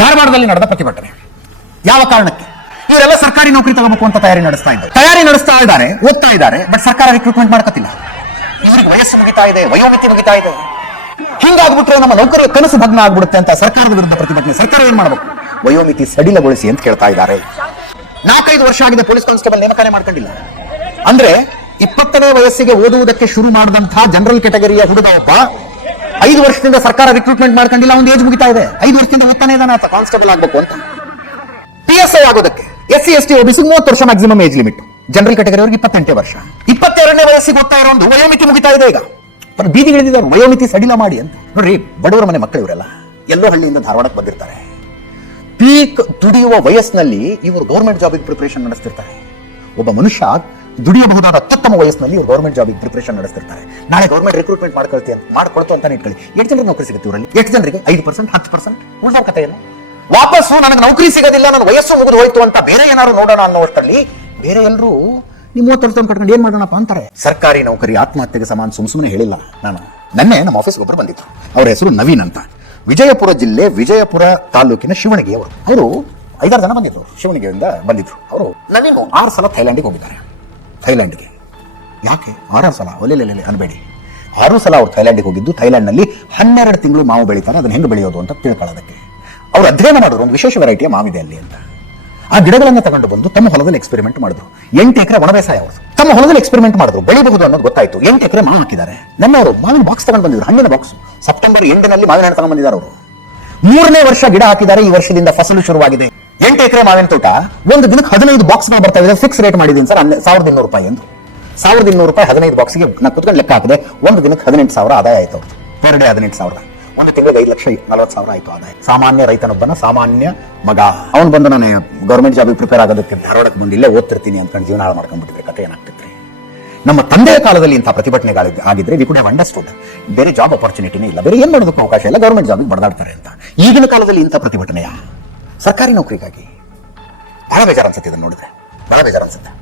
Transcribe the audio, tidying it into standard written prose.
ಧಾರವಾಡದಲ್ಲಿ ನಡೆದ ಪ್ರತಿಭಟನೆ ಯಾವ ಕಾರಣಕ್ಕೆ? ಇವರೆಲ್ಲ ಸರ್ಕಾರಿ ನೌಕರಿ ತಗೋಬೇಕು ಅಂತ ತಯಾರಿ ನಡೆಸ್ತಾ ಇದ್ದಾರೆ, ಓದ್ತಾ ಇದ್ದಾರೆ, ಬಟ್ ಸರ್ಕಾರ ರಿಕ್ರೂಟ್ಮೆಂಟ್ ಮಾಡ್ಕತ್ತಿಲ್ಲ. ಇವ್ರಿಗೆ ವಯಸ್ಸು ಮುಗಿತಾ ಇದೆ, ವಯೋಮಿತಿ ಮುಗಿತಾ ಇದೆ. ಹಿಂಗಾಗ್ಬಿಟ್ರೆ ನಮ್ಮ ನೌಕರಿಯ ಕನಸು ಭಗ್ನ ಆಗ್ಬಿಡುತ್ತೆ ಅಂತ ಸರ್ಕಾರದ ವಿರುದ್ಧ ಪ್ರತಿಭಟನೆ. ಸರ್ಕಾರ ಏನ್ ಮಾಡಬೇಕು? ವಯೋಮಿತಿ ಸಡಿಲಗೊಳಿಸಿ ಅಂತ ಕೇಳ್ತಾ ಇದ್ದಾರೆ. 4-5 ವರ್ಷ ಆಗಿದೆ ಪೊಲೀಸ್ ಕಾನ್ಸ್ಟೇಬಲ್ ನೇಮಕಾನೆ ಮಾಡ್ಕೊಂಡಿಲ್ಲ. ಅಂದ್ರೆ 20ನೇ ವಯಸ್ಸಿಗೆ ಓದುವುದಕ್ಕೆ ಶುರು ಮಾಡಿದಂತಹ ಜನರಲ್ ಕ್ಯಾಟಗರಿಯ ಹುಡುಗ ಒಬ್ಬ 5 ವರ್ಷದಿಂದ ಸರ್ಕಾರ ರಿಕ್ರೂಟ್ಮೆಂಟ್ ಮಾಡ್ಕೊಂಡಿಲ್ಲ. ಒಂದು ಏಜ್ ಮುಗಿತಾ ಇದೆ, 5 ವರ್ಷದಿಂದ ಓದ್ತಾನೆ ಇದ್ದಾನೆ ಆತ ಕಾನ್ಸ್ಟೇಬಲ್ ಆಗ್ಬೇಕು ಅಂತ. PSI ಆಗೋದಕ್ಕೆ SC ST OBC 30 ವರ್ಷ maximum age limit, general category ಅವರಿಗೆ 28 ವರ್ಷ. 22ನೇ ವಯಸ್ಸಿಗೆ ಓದ್ತಾ ಇರೋ ಒಂದು ವಯೋಮಿತಿ ಮುಗಿತಾ ಇದೆ. ಈಗ ಬೀದಿಗಿಳಿದಿದ್ದಾರೆ ವಯೋಮಿತಿ ಸಡಿಲ ಮಾಡಿ ಅಂತ. ನೋಡ್ರಿ, ಬಡವರ ಮನೆ ಮಕ್ಕಳು ಇವರೆಲ್ಲ ಎಲ್ಲೋ ಹಳ್ಳಿಯಿಂದ ಧಾರವಾಡಕ್ಕೆ ಬಂದಿರ್ತಾರೆ. ಪೀಕ್ ದುಡಿಯುವ ವಯಸ್ಸಿನಲ್ಲಿ ಇವರು ಗೌರ್ಮೆಂಟ್ ಜಾಬಿಗೆ ಪ್ರಿಪರೇಷನ್ ನಡೆಸ್ತಿರ್ತಾರೆ. ಒಬ್ಬ ಮನುಷ್ಯ ದುಡಿಯಬಹುದಾದ ಅತ್ಯುತ್ತಮ ವಯಸ್ಸಿನಲ್ಲಿ ಇವರು ಗೌರ್ಮೆಂಟ್ ಜಾಬಿಗೆ ಪ್ರಿಪರೇಷನ್ ನಡೆಸ್ತಿರ್ತಾರೆ. ನಾಳೆ ಗೌರ್ಮೆಂಟ್ ರಿಕ್ರೂಟ್ಮೆಂಟ್ ಮಾಡ್ಕೊಳ್ತು ಅಂತ ಇಟ್ಕೊಳ್ಳಿ. 8 ಜನರಿಗೆ ನೌಕರಿ ಸಿಗುತ್ತೆ ಇವರಲ್ಲಿ. 8 ಜನರಿಗೆ 5%, 10% ಉಳಿದ ಕಥೆ ಏನು? ವಾಪಸ್ಸು ನನಗೆ ನೌಕರಿ ಸಿಗೋದಿಲ್ಲ, ನನ್ನ ವಯಸ್ಸು ಮುಗಿದು ಹೋಯ್ತು ಅಂತ ಬೇರೆ ಏನಾದ್ರು ನೋಡೋಣ ಅನ್ನೋಷ್ಟರಲ್ಲಿ ಬೇರೆ ಎಲ್ಲರೂ ನೀವು 30 ವರ್ಷ ಕಟ್ಕೊಂಡು ಏನ್ ಮಾಡೋಣಪ್ಪ ಅಂತಾರೆ. ಸರ್ಕಾರಿ ನೌಕರಿ ಆತ್ಮಹತ್ಯೆಗೆ ಸಮಾನ ಸುಮ್ಮನೆ ಹೇಳಿಲ್ಲ ನಾನು. ನನ್ನೆ ನಮ್ಮ ಆಫೀಸ್ಗೆ ಒಬ್ಬರು ಬಂದಿದ್ರು. ಅವರ ಹೆಸರು ನವೀನ್ ಅಂತ. ವಿಜಯಪುರ ಜಿಲ್ಲೆ ವಿಜಯಪುರ ತಾಲೂಕಿನ ಶಿವಣಗಿ ಅವರು 5-6 ಜನ ಬಂದಿದ್ರು. ಶಿವಣಗಿಯಿಂದ ಬಂದಿದ್ರು. ಅವರು ನವೀನು 6 ಸಲ ಥೈಲ್ಯಾಂಡಿಗೆ ಹೋಗಿದ್ದಾರೆ. ಥೈಲ್ಯಾಂಡ್ಗೆ ಯಾಕೆ 6 ಸಲ? ಒಲೆಲೆ ಅನ್ಬೇಡಿ. 6 ಸಲ ಅವ್ರು ಥೈಲ್ಯಾಂಡಿಗೆ ಹೋಗಿದ್ದು. ಥೈಲ್ಯಾಂಡ್ನಲ್ಲಿ 12 ತಿಂಗಳು ಮಾವು ಬೆಳೀತಾರೆ. ಅದನ್ನ ಹೆಂಗೆ ಬೆಳೆಯೋದು ಅಂತ ತಿಳ್ಕೊಳ್ಳೋದಕ್ಕೆ ಅವ್ರು ಅಧ್ಯಯನ ಮಾಡಿದ್ರು. ಒಂದು ವಿಶೇಷ ವೆರೈಟಿಯ ಮಾವಿದೆ ಅಲ್ಲಿ ಅಂತ. ಆ ಗಿಡಗಳನ್ನ ತಗೊಂಡು ಬಂದು ತಮ್ಮ ಹೊಲದಲ್ಲಿ ಎಕ್ಸ್ಪೆರಿಮೆಂಟ್ ಮಾಡಿದ್ರು. 8 ಎಕರೆ ಒಣ ಬೇಸಾಯ ಅವರು ತಮ್ಮ ಹೊಲದಲ್ಲಿ ಎಕ್ಸ್ಪೆರಿಮೆಂಟ್ ಮಾಡಿದ್ರು. ಬೆಳಿಬಹುದು ಅನ್ನೋದು ಗೊತ್ತಾಯ್ತು. 8 ಎಕರೆ ಮಾವು ಹಾಕಿದ್ದಾರೆ. ನನ್ನವರು ಮಾವಿನ ಬಾಕ್ಸ್ ತಗೊಂಡು ಬಂದಿದ್ರು, ಹಣ್ಣಿನ ಬಾಕ್ಸ್. ಸೆಪ್ಟೆಂಬರ್ ಎಂಡಿನಲ್ಲಿ ಮಾವಿನ ಹಣ್ಣು ತಗೊಂಡು ಬಂದಿದ್ದಾರೆ ಅವರು. 3ನೇ ವರ್ಷ ಗಿಡ ಹಾಕಿದ್ದಾರೆ. ಈ ವರ್ಷದಿಂದ ಫಸಲು ಶುರುವಾಗಿದೆ. 8 ಎಕರೆ ಮಾವಿನ ತೋಟ. ಒಂದು ದಿನಕ್ಕೆ 15 ಬಾಕ್ಸ್ ಬರ್ತಾ ಇದೆ. ಫಿಕ್ಸ್ ರೇಟ್ ಮಾಡಿದ್ದೀನಿ ಸರ್, 1200 ರೂಪಾಯಿ ಎಂದು. 1200 ರೂಪಾಯಿ 15 ಬಾಕ್ಸ್ಗೆ ನಾ ಕುತ್ಕೊಂಡು ಲೆಕ್ಕ ಹಾಕಿದೆ. ಒಂದು ದಿನಕ್ಕೆ 18,000 ಆದಾಯ ಆಯ್ತು. Per day 18,000. ಒಂದು ತಿಂಗಳಿಗೆ 5,40,000 ಆಯ್ತು ಆದಾಯ. ಸಾಮಾನ್ಯ ರೈತನೊಬ್ಬನ ಸಾಮಾನ್ಯ ಮಗ ಅವನು ಬಂದು ನಾನು ಗೌರ್ಮೆಂಟ್ ಜಾಬಿಗೆ ಪ್ರಿಪೇರ್ ಆಗೋದಕ್ಕೆ ಧಾರವಾಡಕ್ಕೆ ಬಂದು ಇಲ್ಲೇ ಓದ್ತಿರ್ತೀನಿ ಅನ್ಕೊಂಡು ಜೀವನ ಹಾಳು ಮಾಡ್ಕೊಂಡ್ಬಿಟ್ಟಿದ್ರೆ ಕಥೆ ಏನಾಗ್ತಿದ್ರೆ. ನಮ್ಮ ತಂದೆಯ ಕಾಲದಲ್ಲಿ ಇಂಥ ಪ್ರತಿಭಟನೆಗಳಾಗಿದ್ರೆ ವಿ ಕುಡ್ ಹ್ಯಾವ್ ಅಂಡರ್ಸ್ಟುಡ್. ಬೇರೆ ಜಾಬ್ ಅಪರ್ಚುನಿಟಿನೇ ಇಲ್ಲ, ಬೇರೆ ಏನ್ ಮಾಡೋದಕ್ಕೂ ಅವಕಾಶ ಇಲ್ಲ, ಗೌರ್ಮೆಂಟ್ ಜಾಬಿಗೆ ಬಡದಾಡ್ತಾರೆ ಅಂತ. ಈಗಿನ ಕಾಲದಲ್ಲಿ ಇಂಥ ಪ್ರತಿಭಟನೆಯ ಸರ್ಕಾರಿ ನೌಕರಿಗಾಗಿ ಬಹಳ ಬೇಜಾರು ಅನ್ಸುತ್ತೆ. ಇದನ್ನು ನೋಡಿದ್ರೆ ಬಹಳ ಬೇಜಾರು ಅನ್ಸುತ್ತೆ.